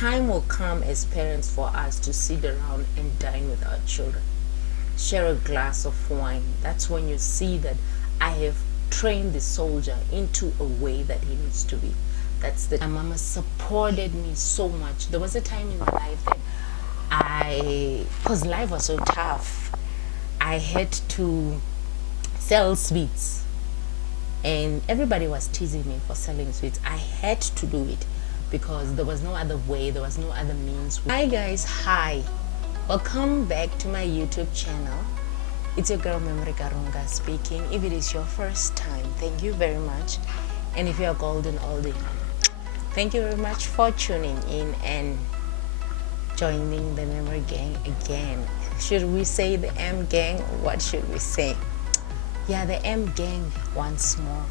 time will come as parents for us to sit around and dine with our children, share a glass of wine. That's when you see that I have trained the soldier into a way that he needs to be. That's the my mama supported me so much. There was a time in my life that because life was so tough, I had to sell sweets, and everybody was teasing me for selling sweets. I had to do it because there was no other way, there was no other means. Hi guys, hi. Welcome back to my YouTube channel. It's your girl Memory Karunga speaking. If it is your first time, thank you very much. And if you're golden oldie, thank you very much for tuning in and joining the Memory Gang again. Should we say the M Gang? What should we say? Yeah, the M Gang once more.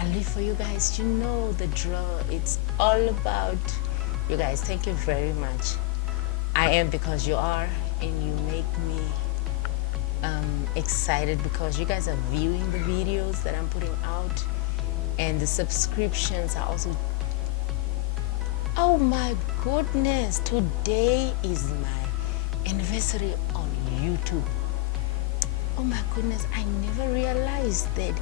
I live for you guys. You know the drill. It's all about you guys. Thank you very much. I am because you are, and you make me excited because you guys are viewing the videos that I'm putting out, and the subscriptions are also. Oh my goodness, today is my anniversary on YouTube. Oh my goodness, I never realized that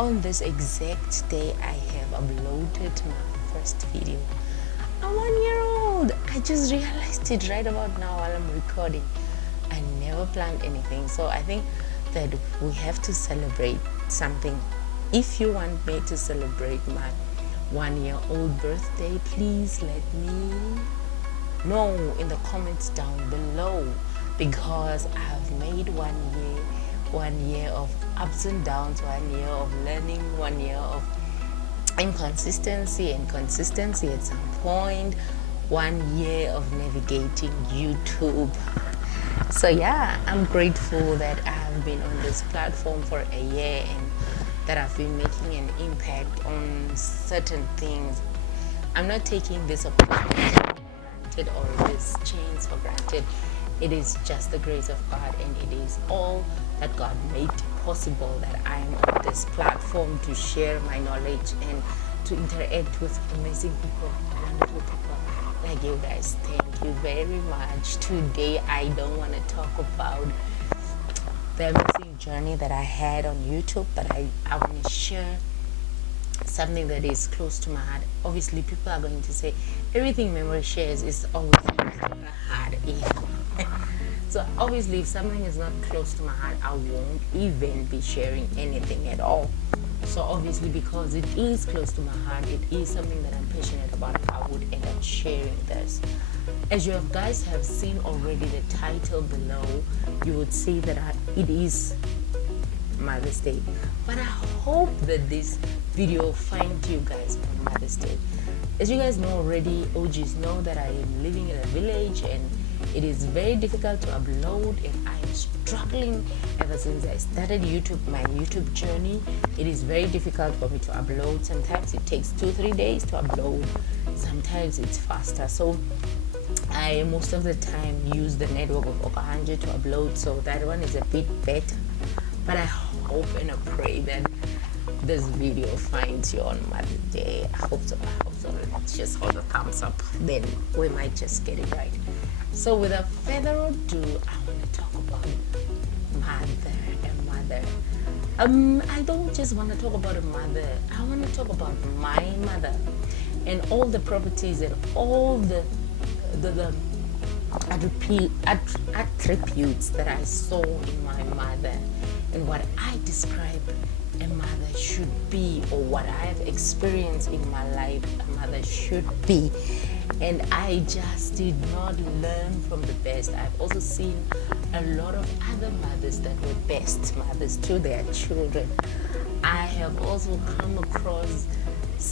on this exact day I have uploaded my first video. I'm 1 year old. I just realized it right about now while I'm recording. I never planned anything, so I think that we have to celebrate something. If you want me to celebrate my 1 year old birthday, please let me know in the comments down below, because I've made 1 year of ups and downs, 1 year of learning, 1 year of inconsistency and consistency at some point, 1 year of navigating YouTube. So yeah, I'm grateful that I've been on this platform for a year and that I've been making an impact on certain things. I'm not taking this opportunity for granted or this chance for granted. It is just the grace of God, and it is all that God made possible that I am on this platform to share my knowledge and to interact with amazing people, wonderful people like you guys. Thank you very much. Today I don't want to talk about the amazing journey that I had on YouTube, but I want to share something that is close to my heart. Obviously, people are going to say everything Memory shares is always close to my heart. So obviously, if something is not close to my heart, I won't even be sharing anything at all. So obviously, because it is close to my heart, it is something that I'm passionate about, I would end up sharing this. As you guys have seen already the title below, you would see that it is Mother's Day. But I hope that this video finds you guys on Mother's Day. As you guys know already, OGs know that I am living in a village and it is very difficult to upload, and I am struggling ever since I started my YouTube journey. It is very difficult for me to upload. Sometimes it takes 2-3 days to upload, sometimes it's faster. So I most of the time use the network of Okahanje to upload, so that one is a bit better. But I hope and I pray that this video finds you on Mother's Day. I hope so. Let's just hold a thumbs up, then we might just get it right. So without further ado, I want to talk about mother. I don't just want to talk about a mother. I want to talk about my mother and all the properties and all the attributes that I saw in my mother and what I describe a mother should be, or what I have experienced in my life a mother should be. And I just did not learn from the best. I've also seen a lot of other mothers that were best mothers to their children. I have also come across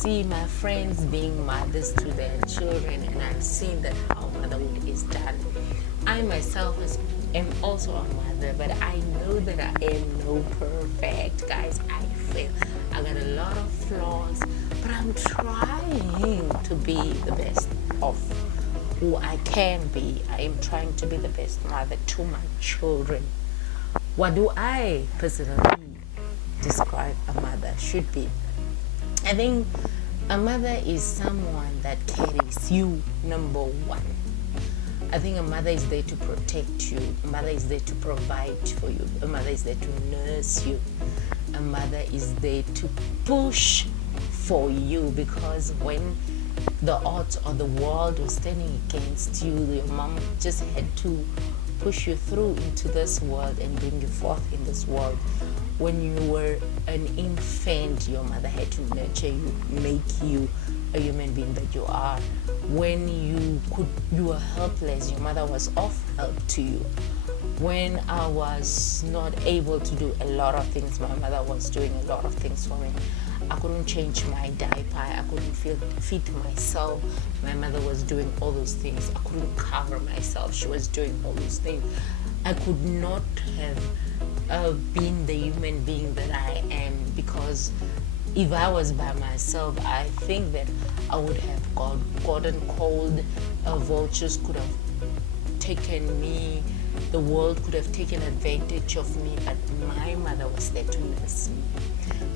my friends being mothers to their children, and I've seen that how motherhood is done. I myself am also a mother, but I know that I am no perfect, guys. I fail. I got a lot of flaws, but I'm trying to be the best of who I can be. I am trying to be the best mother to my children. What do I personally describe a mother should be? I think A mother is someone that carries you, number one. I think a mother is there to protect you. A mother is there to provide for you. A mother is there to nurse you. A mother is there to push for you, because when the odds or the world was standing against you, your mom just had to push you through into this world and bring you forth in this world. When you were an infant, your mother had to nurture you, make you a human being that you are. When you were helpless, your mother was of help to you. When I was not able to do a lot of things, my mother was doing a lot of things for me. I couldn't change my diaper, I couldn't feed myself. My mother was doing all those things. I couldn't cover myself. She was doing all those things. I could not have been the human being that I am, because if I was by myself, I think that I would have gotten cold. Vultures could have taken me. The world could have taken advantage of me, but my mother was there to nurse me.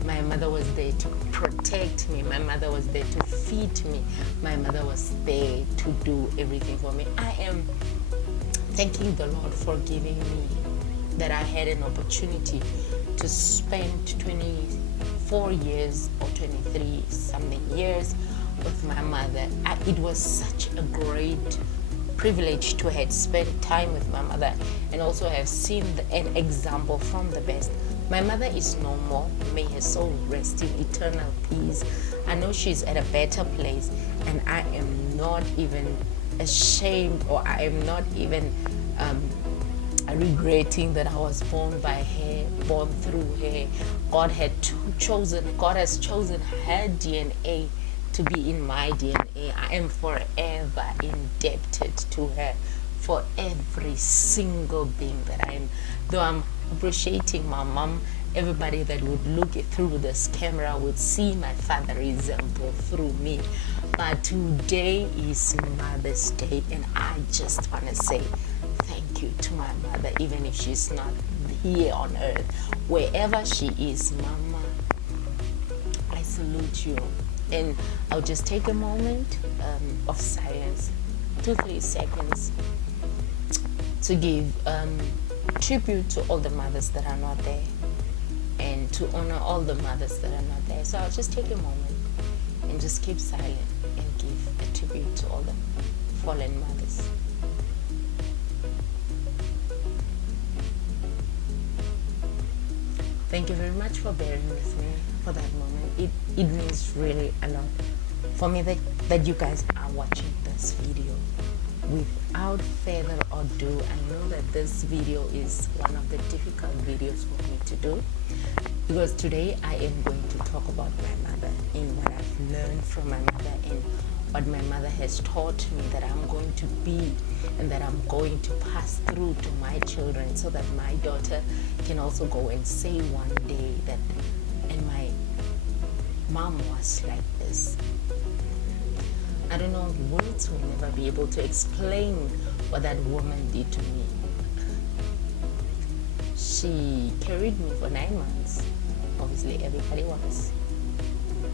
My mother was there to protect me. My mother was there to feed me. My mother was there to do everything for me. I am thanking the Lord for giving me that I had an opportunity to spend 24 years or 23 something years with my mother. It was such a great privilege to have spent time with my mother and also have seen an example from the best. My mother is no more. May her soul rest in eternal peace. I know she's at a better place, and I am not even ashamed, or I am not even regretting that I was born by her, born through her. God has chosen her DNA to be in my DNA. I am forever indebted to her for every single being that I am. Though I'm appreciating my mom, everybody that would look through this camera would see my father resemble through me. But today is Mother's Day, and I just want to say thank you to my mother, even if she's not here on earth. Wherever she is, Mama, I salute you. And I'll just take a moment of silence, 2-3 seconds, to give tribute to all the mothers that are not there, and to honor all the mothers that are not there. So I'll just take a moment and just keep silent and give a tribute to all the fallen mothers. Thank you very much for bearing with me for that moment. It means really a lot for me that you guys are watching this video. Without further ado, I know that this video is one of the difficult videos for me to do, because today I am going to talk about my mother and what I've learned from my mother and what my mother has taught me that I'm going to be and that I'm going to pass through to my children, so that my daughter can also go and say one day that, and my mom was like this. I don't know, words will never be able to explain what that woman did to me. She carried me for 9 months. Obviously, everybody was.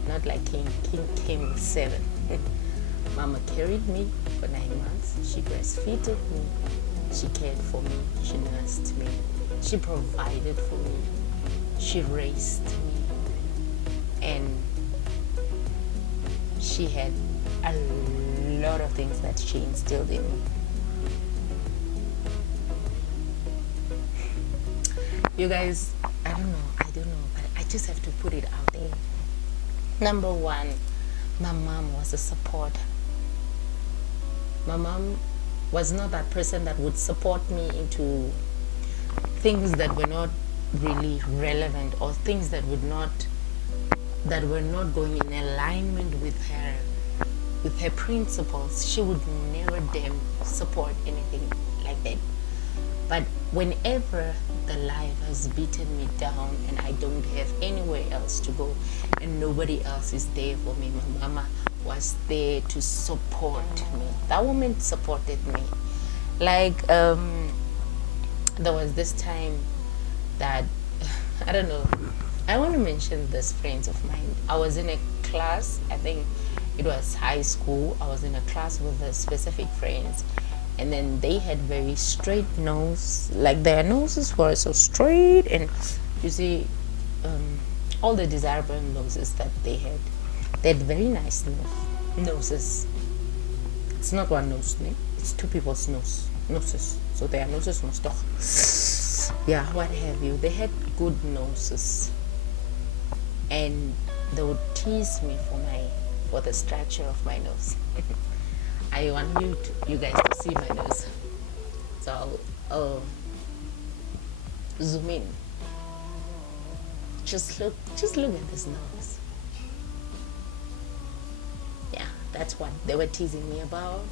Not like King came with 7. Mama carried me for 9 months. She breastfeeded me. She cared for me. She nursed me. She provided for me. She raised me. And she had a lot of things that she instilled in me. You guys, I don't know, but I just have to put it out there. Number one, my mom was a supporter. My mom was not that person that would support me into things that were not really relevant, or things that were not going in alignment with her principles. She would never dare support anything like that. But whenever the life has beaten me down and I don't have anywhere else to go and nobody else is there for me, my mama was there to support me. That woman supported me. Like there was this time that I don't know, I want to mention this friends of mine. I was in a class. I think it was high school. I was in a class with a specific friends, and then they had very straight nose, like their noses were so straight, and you see all the desirable noses that they had very nice noses. It's not one nose, ne? It's two people's noses, so their noses must doch, yeah, what have you. They had good noses, and they would tease me for the structure of my nose. I want you guys to see my nose, so I'll zoom in. Just look at this nose. Yeah, that's what they were teasing me about,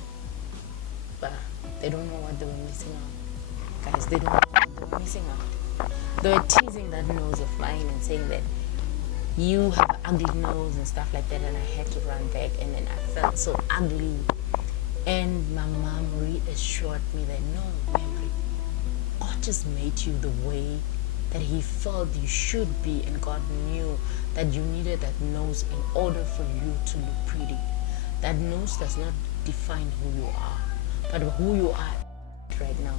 but they don't know what they were missing out. Guys, they don't know what they were missing out. They were teasing that nose of mine and saying that you have an ugly nose and stuff like that, and I had to run back, and then I felt so ugly. And my mom reassured me that no, Memory, God just made you the way that He felt you should be, and God knew that you needed that nose in order for you to look pretty. That nose does not define who you are, but who you are right now.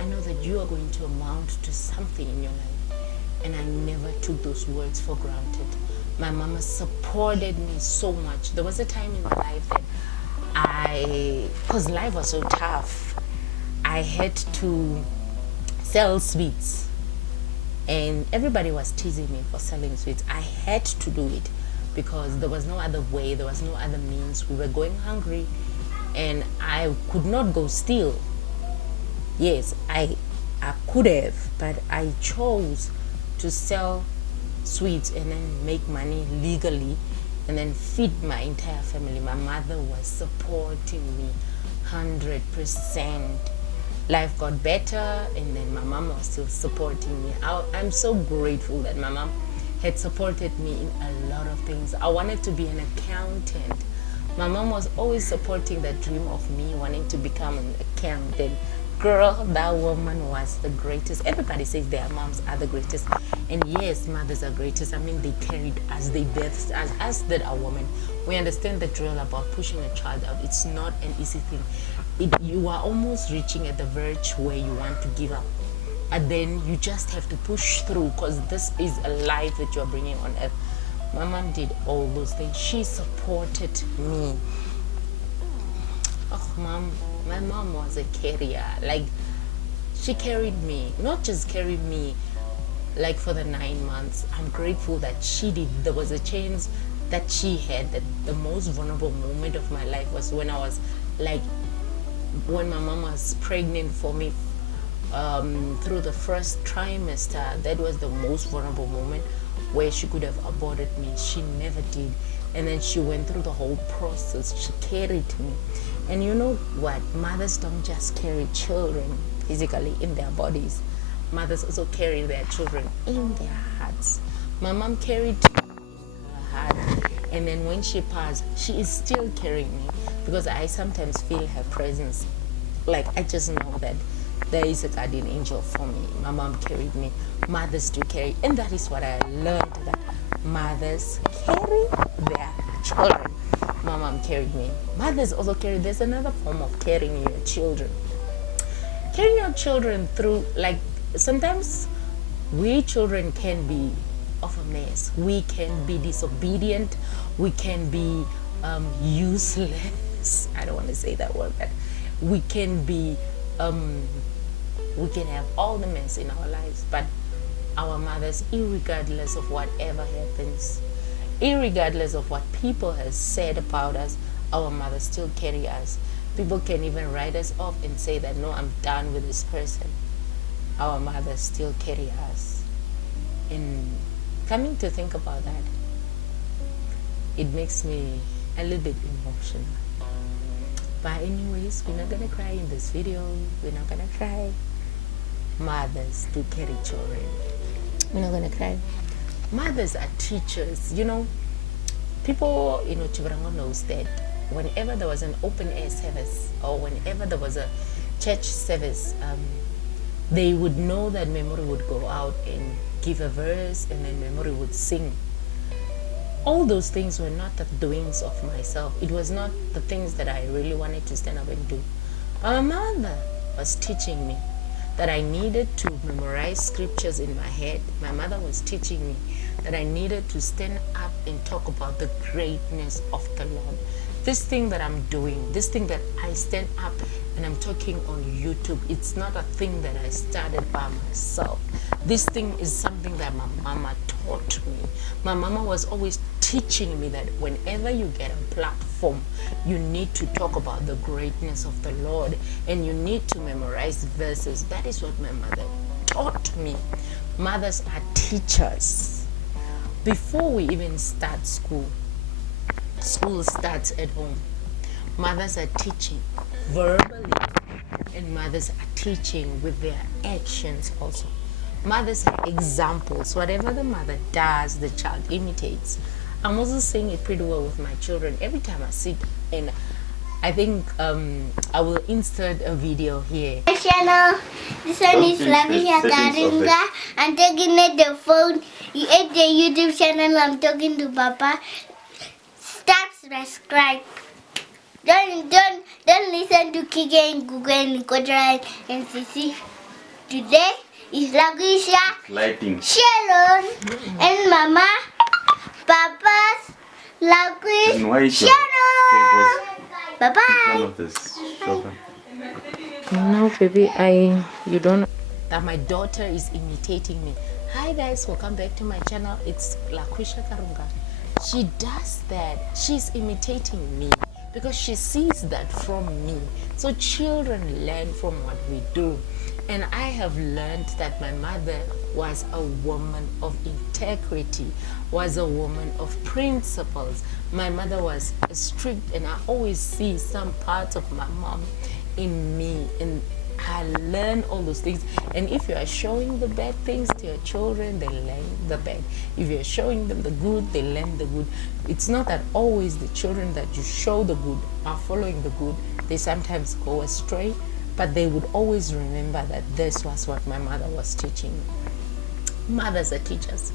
I know that you are going to amount to something in your life, and I never took those words for granted. My mama supported me so much. There was a time in my life that because life was so tough, I had to sell sweets, and everybody was teasing me for selling sweets. I had to do it because there was no other way, there was no other means. We were going hungry, and I could not go steal. Yes, I could have, but I chose to sell sweets and then make money legally and then feed my entire family. My mother was supporting me 100%. Life got better, and then my mom was still supporting me. I'm so grateful that my mom had supported me in a lot of things. I wanted to be an accountant. My mom was always supporting that dream of me wanting to become an accountant. Girl, that woman was the greatest. Everybody says their moms are the greatest, and yes, mothers are greatest. I mean, they carried us, they birthed us, as did our women. We understand the drill about pushing a child out. It's not an easy thing. You are almost reaching at the verge where you want to give up, and then you just have to push through, because this is a life that you are bringing on earth. My mom did all those things. She supported me. Oh, mom. My mom was a carrier. Like, she carried me, not just carried me like for the 9 months. I'm grateful that she did. There was a chance that she had, that the most vulnerable moment of my life was when I was like, when my mom was pregnant for me through the first trimester. That was the most vulnerable moment where she could have aborted me. She never did. And then she went through the whole process. She carried me. And you know what? Mothers don't just carry children physically in their bodies. Mothers also carry their children in their hearts. My mom carried me in her heart. And then when she passed, she is still carrying me, because I sometimes feel her presence. Like, I just know that there is a guardian angel for me. My mom carried me. Mothers do carry. And that is what I learned, that mothers carry their children. My mom carried me. Mothers also carry. There's another form of carrying your children. Carrying your children through, like, sometimes we children can be of a mess. We can be disobedient. We can be useless. I don't want to say that word, but we can be, we can have all the mess in our lives. But our mothers, irregardless of whatever happens, irregardless of what people have said about us, our mothers still carry us. People can even write us off and say that, no, I'm done with this person. Our mothers still carry us. And coming to think about that, it makes me a little bit emotional. But anyways, we're not gonna cry in this video. We're not gonna cry. Mothers do carry children. We're not gonna cry. Mothers are teachers. You know, people in Otjiwarongo knows that whenever there was an open air service, or whenever there was a church service, they would know that Memory would go out and give a verse, and then Memory would sing. all those things were not the doings of myself. It was not the things that I really wanted to stand up and do. But my mother was teaching me that I needed to memorize scriptures in my head. My mother was teaching me that I needed to stand up and talk about the greatness of the Lord. This thing that I'm doing, this thing that I stand up and I'm talking on YouTube, it's not a thing that I started by myself. This thing is something that my mama taught me. My mama was always teaching me that whenever you get a platform, you need to talk about the greatness of the Lord and you need to memorize verses. That is what my mother taught me. Mothers are teachers. Before we even start school, school starts at home. Mothers are teaching verbally, and mothers are teaching with their actions also. Mothers are examples. Whatever the mother does, the child imitates. I'm also saying it pretty well with my children. Every time I sit and I think I will insert a video here. My channel. This one is Lavisha Karinga. I'm talking at the phone. You at the YouTube channel. I'm talking to Papa. Start subscribe. Don't listen to Kike and Google and Kodra and Sisi. Today is Lavisha, Lighting. Sharon, and Mama, Papa's Lavisha, And why is your Sharon. Bye in bye. front of this sofa? No, baby, you don't. That my daughter is imitating me. Hi guys, welcome back to my channel. It's Laquisha Karunga. She does that. She's imitating me because she sees that from me. So children learn from what we do. And I have learned that my mother was a woman of integrity, was a woman of principles. My mother was strict, and I always see some parts of my mom in me, and I learn all those things. And if you are showing the bad things to your children, they learn the bad. If you're showing them the good, they learn the good. It's not that always the children that you show the good are following the good. They sometimes go astray, but they would always remember that this was what my mother was teaching me. Mothers are teachers.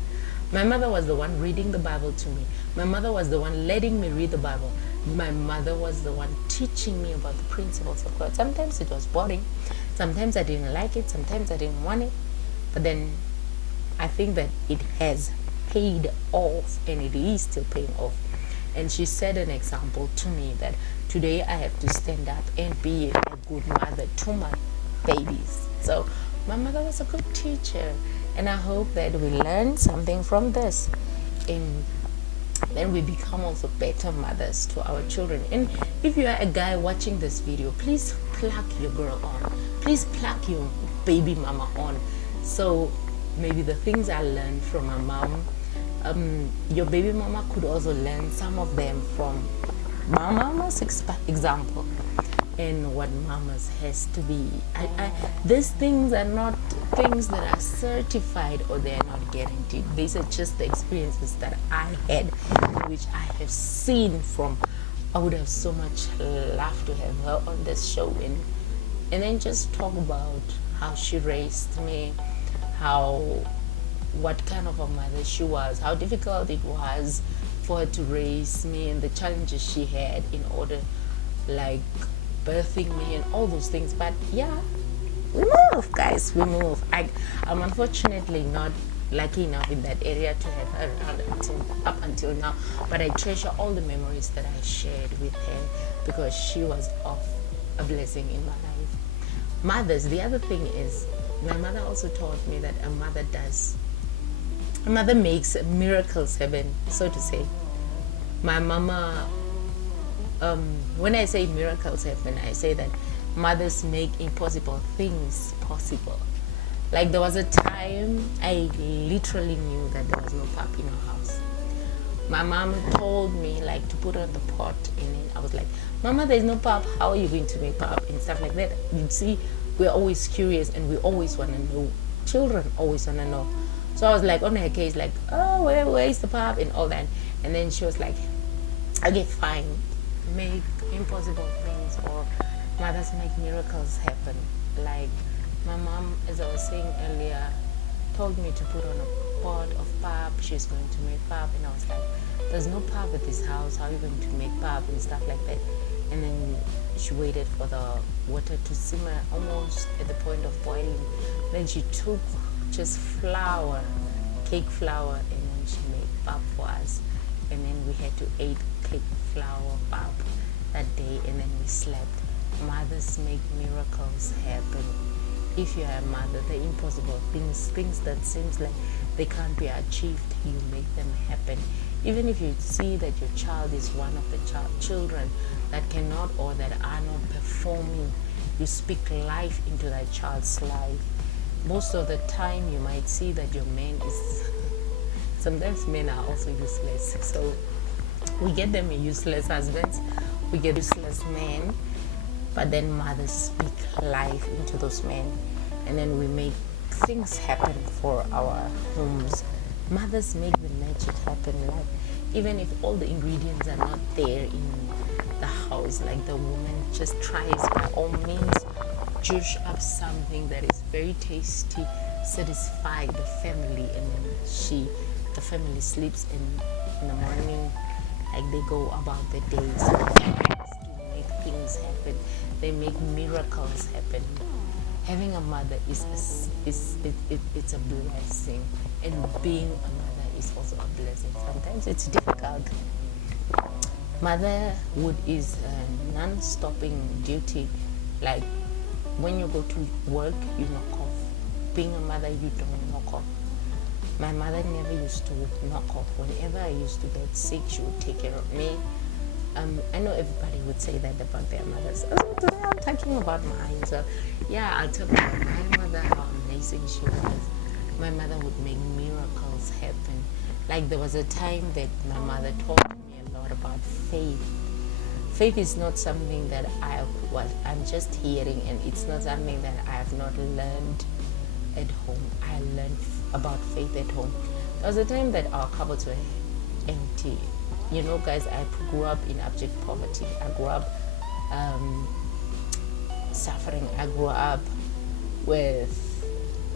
My mother was the one reading the Bible to me. My mother was the one letting me read the Bible. My mother was the one teaching me about the principles of God. Sometimes it was boring. Sometimes I didn't like it. Sometimes I didn't want it. But then I think that it has paid off, and it is still paying off. And she set an example to me that today I have to stand up and be a good mother to my babies. So my mother was a good teacher, and I hope that we learn something from this, and then we become also better mothers to our children. And if you are a guy watching this video, please plug your girl on. Please plug your baby mama on. So maybe the things I learned from my mom, your baby mama could also learn some of them from my mama's example, and what mamas has to be. These things are not things that are certified or they are not guaranteed. These are just the experiences that I had, which I have seen from. I would have so much loved to have her on this show and then just talk about how she raised me, what kind of a mother she was, how difficult it was for her to raise me, and the challenges she had in order, like birthing me and all those things. But yeah, we move, guys, we move. I'm unfortunately not lucky enough in that area to have her around up until now, but I treasure all the memories that I shared with her because she was of a blessing in my life. Mothers, the other thing is, my mother also taught me that a mother makes miracles happen, so to say. My mama, when I say miracles happen, I say that mothers make impossible things possible. Like there was a time I literally knew that there was no pap in our house. My mom told me like to put on the pot, and then I was like, Mama, there's no pap, how are you going to make pap and stuff like that. You see, we're always curious and we always want to know. Children always want to know. So I was like on her case, like, oh, where is the pap and all that. And then she was like, okay, fine, make impossible things, or mothers make miracles happen. Like my mom, as I was saying earlier, told me to put on a pot of pap. She's going to make pap, and I was like, there's no pap at this house. How are you going to make pap and stuff like that? And then she waited for the water to simmer almost at the point of boiling. Then she took just flour, cake flour, and then she made pap for us. And then we had to eat cake flour pap that day, and then we slept. Mothers make miracles happen. If you are a mother, the impossible things that seems like they can't be achieved, you make them happen. Even if you see that your child is one of the children that cannot or that are not performing, you speak life into that child's life. Most of the time you might see that your man is, sometimes men are also useless. So we get them useless husbands, we get useless men, but then mothers speak life into those men, and then we make things happen for our homes. Mothers make the magic happen. Like, even if all the ingredients are not there in the house, like the woman just tries by all means juice up something that is very tasty, satisfy the family, and then the family sleeps in the morning, like they go about the day. So to make things happen, they make miracles happen. Having a mother it's a blessing, and being a mother is also a blessing. Sometimes it's difficult. Motherhood is a non-stopping duty. Like, when you go to work, you knock off. Being a mother, you don't knock off. My mother never used to knock off. Whenever I used to get sick, she would take care of me. I know everybody would say that about their mothers. Today I'm talking about mine. So yeah, I'll talk about my mother, how amazing she was. My mother would make miracles happen. Like, there was a time that my mother taught me a lot about faith. Faith is not something that I'm just hearing, and it's not something that I have not learned at home. I learned about faith at home. There was a time that our cupboards were empty. You know, guys, I grew up in abject poverty. I grew up suffering. I grew up with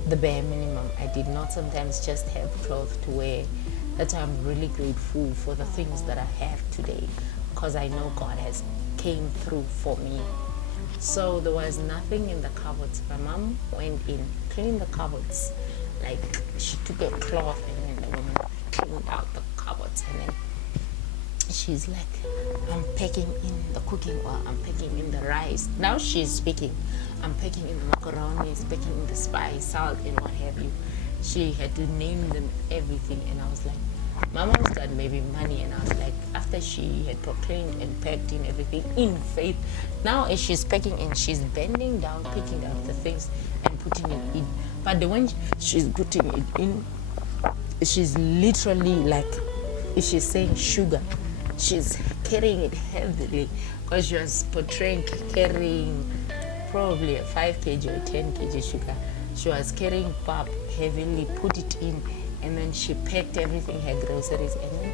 the bare minimum. I did not sometimes just have clothes to wear. That's why I'm really grateful for the things that I have today, because I know God has came through for me. So there was nothing in the cupboards. My mom went in, cleaned the cupboards. Like, she took a cloth and then the woman cleaned out the cupboards, and then she's like, I'm packing in the cooking oil, I'm packing in the rice. Now she's speaking. I'm packing in the macaroni, packing in the spice, salt, and what have you. She had to name them everything, and I was like, Mama's got maybe money. And I was like, after she had proclaimed and packed in everything in faith, now as she's packing in, she's bending down, picking up the things and putting it in. But the when she's putting it in, she's literally like, if she's saying sugar, she's carrying it heavily, because she was portraying carrying probably a 5 kg or 10 kg sugar. She was carrying pap heavily, put it in, and then she packed everything, her groceries, and then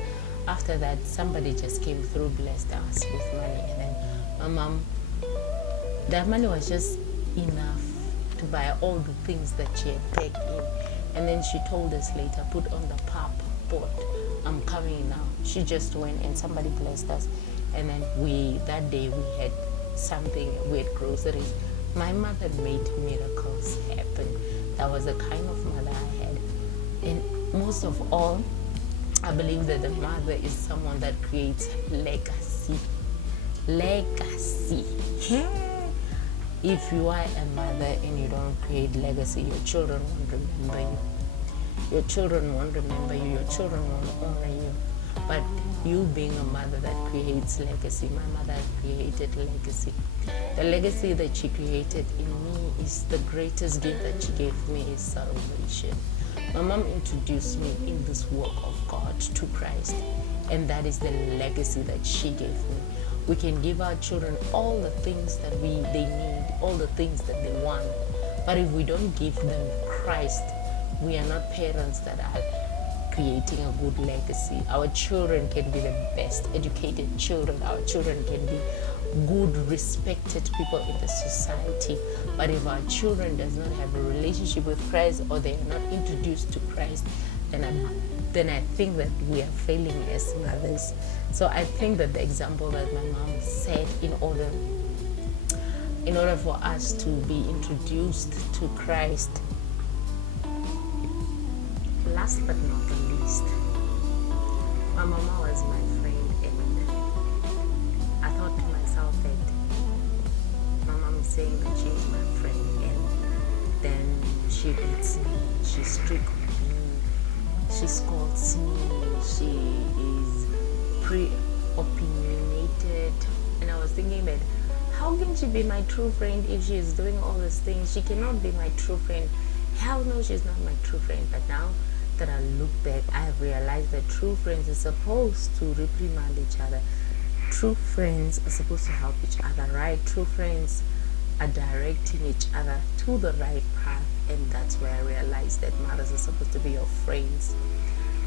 after that somebody just came through, blessed us with money, and then my mom, that money was just enough to buy all the things that she had packed in. And then she told us later, put on the pap pot, I'm coming now. She just went and somebody blessed us, and then that day we had something, we had groceries. My mother made miracles happen. That was the kind of mother I had. And most of all, I believe that the mother is someone that creates legacy. Legacy. If you are a mother and you don't create legacy, your children won't remember you. Your children won't remember you. Your children won't honor you. But you being a mother that creates legacy, my mother created legacy. The legacy that she created in me is the greatest gift that she gave me is salvation. My mom introduced me in this work of God to Christ, and that is the legacy that she gave me. We can give our children all the things that they need, all the things that they want, but if we don't give them Christ, we are not parents that are creating a good legacy. Our children can be the best educated children. Our children can be good, respected people in the society. But if our children does not have a relationship with Christ, or they are not introduced to Christ, then I think that we are failing as mothers. So I think that the example that my mom said, in order for us to be introduced to Christ, last but not the least, my mama was my friend, and I thought to myself that my mom is saying that she's my friend, and then she beats me, she strict me, she scolds me, she is pre-opinionated. And I was thinking that, how can she be my true friend if she is doing all these things? She cannot be my true friend. Hell no, she's not my true friend. But now that I look back, I have realized that true friends are supposed to reprimand each other. True friends are supposed to help each other, right? True friends are directing each other to the right path. And that's where I realized that mothers are supposed to be your friends.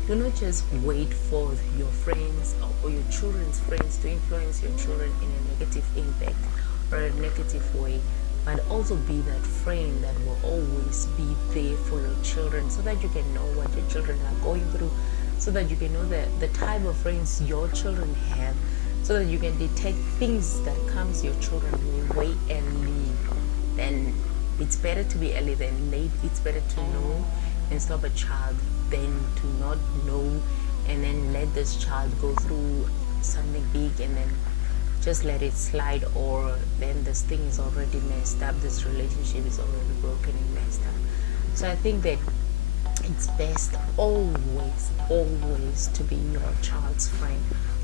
Do not just wait for your friends or your children's friends to influence your children in a negative impact or a negative way, but also be that friend that will always be there for your children, so that you can know what your children are going through, so that you can know the type of friends your children have, so that you can detect things that comes your children way early. Then it's better to be early than late. It's better to know and stop a child than to not know and then let this child go through something big and then just let it slide, or then this thing is already messed up, this relationship is already broken and messed up. So I think that it's best always to be your child's friend.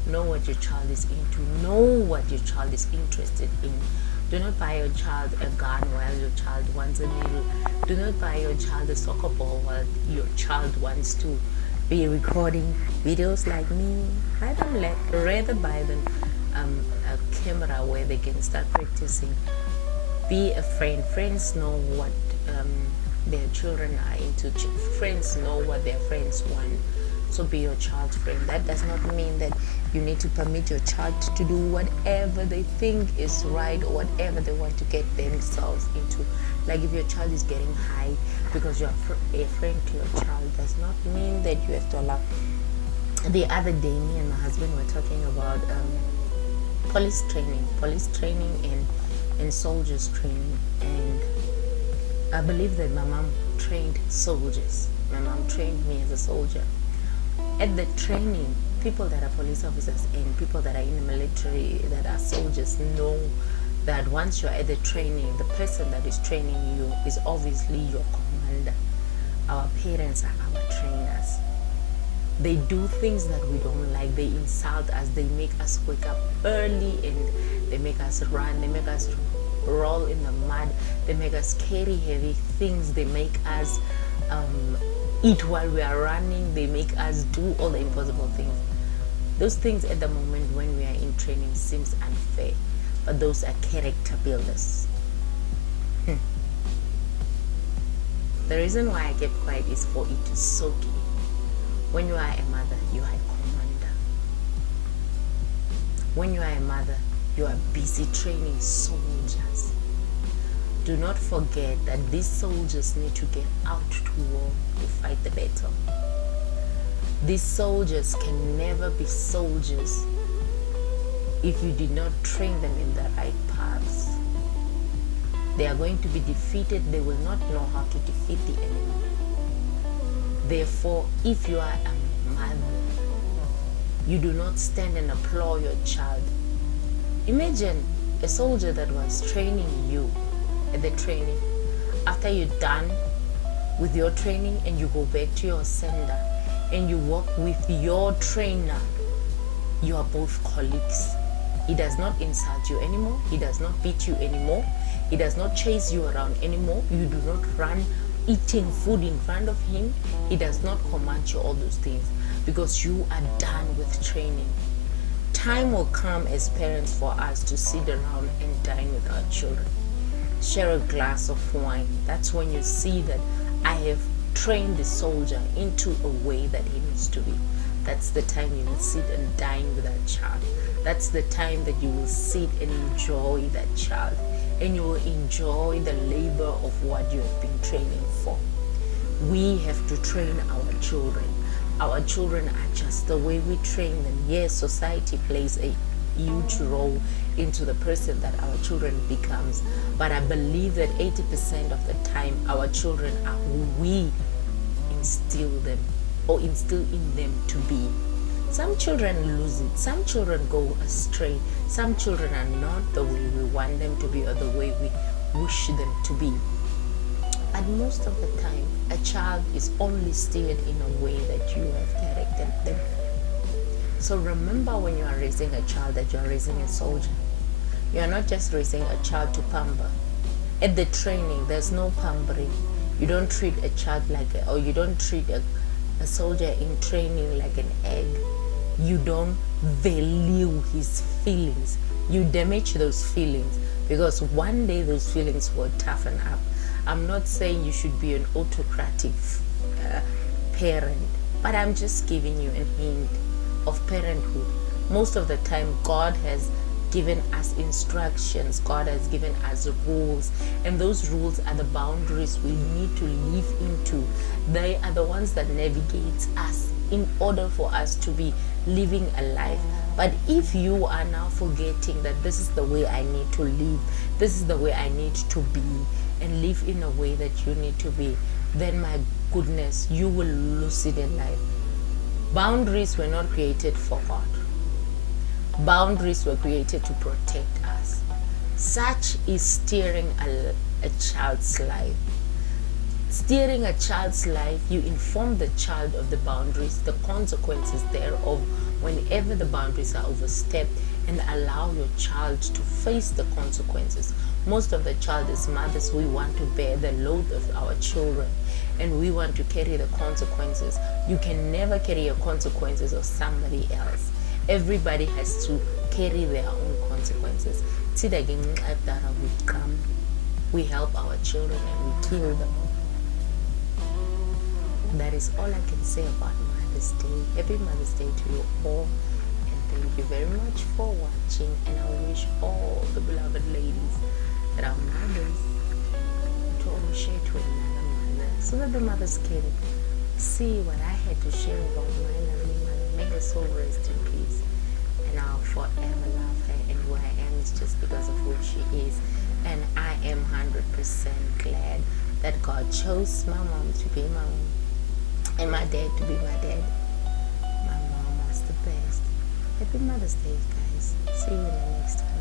Know what your child is into, know what your child is interested in. Do not buy your child a gun while your child wants a needle. Do not buy your child a soccer ball while your child wants to be recording videos like me. Rather buy them a camera where they can start practicing. Be a friend. Friends know what their children are into. Friends know what their friends want. So be your child's friend. That does not mean that you need to permit your child to do whatever they think is right or whatever they want to get themselves into. Like if your child is getting high because you are a friend to your child, does not mean that you have to allow. The other day, me and my husband were talking about police training and soldiers training. And I believe that my mom trained soldiers. My mom trained me as a soldier. At the training, people that are police officers and people that are in the military that are soldiers know that once you're at the training, the person that is training you is obviously your commander. Our parents are our trainers. They do things that we don't like. They insult us. They make us wake up early, and they make us run. They make us roll in the mud. They make us carry heavy things. They make us eat while we are running. They make us do all the impossible things. Those things at the moment when we are in training seems unfair, but those are character builders. The reason why I kept quiet is for it to soak in. When you are a mother, you are a commander. When you are a mother, you are busy training soldiers. Do not forget that these soldiers need to get out to war to fight the battle. These soldiers can never be soldiers if you did not train them in the right paths. They are going to be defeated. They will not know how to defeat the enemy. Therefore, if you are a mother, you do not stand and applaud your child. Imagine a soldier that was training you at the training. After you're done with your training and you go back to your sender and you work with your trainer, you are both colleagues. He does not insult you anymore. He does not beat you anymore. He does not chase you around anymore. You do not run eating food in front of him. He does not command you all those things, because you are done with training. Time will come as parents for us to sit around and dine with our children, share a glass of wine. That's when you see that I have trained the soldier into a way that he needs to be. That's the time you will sit and dine with our child. That's the time that you will sit and enjoy that child, and you will enjoy the labor of what you have been training for. We have to train our children. Our children are just the way we train them. Yes, society plays a huge role into the person that our children becomes, but I believe that 80% of the time our children are who we instill them or instill in them to be. Some children lose it, some children go astray, some children are not the way we want them to be or the way we wish them to be. But most of the time, a child is only steered in a way that you have directed them. So remember, when you are raising a child, that you are raising a soldier. You are not just raising a child to pamper. At the training, there's no pampering. You don't treat a child or you don't treat a soldier in training like an egg. You don't value his feelings. You damage those feelings, because one day those feelings will toughen up. I'm not saying you should be an autocratic parent, but I'm just giving you a hint of parenthood. Most of the time, God has given us instructions, God has given us rules, and those rules are the boundaries we need to live into. They are the ones that navigate us in order for us to be living a life. But if you are now forgetting that this is the way I need to live, this is the way I need to be, and live in a way that you need to be, then my goodness, you will lose it in life. Boundaries were not created for God. Boundaries were created to protect us. Such is steering a child's life. Steering a child's life, you inform the child of the boundaries, the consequences thereof, whenever the boundaries are overstepped, and allow your child to face the consequences. Most of the child, as mothers, we want to bear the load of our children, and we want to carry the consequences. You can never carry your consequences of somebody else. Everybody has to carry their own consequences. We help our children and we kill them. That is all I can say about Mother's Day. Happy Mother's Day to you all, and thank you very much for watching, and I wish all the beloved ladies that are mothers to always share to another mother, so that the mothers can see what I had to share about my lovely mother. May her soul rest in peace, and I'll forever love her, and who I am is just because of who she is. And I am 100% glad that God chose my mom to be my mom, and my dad to be my dad. My mom was the best. Happy Mother's Day, guys. See you in the next one.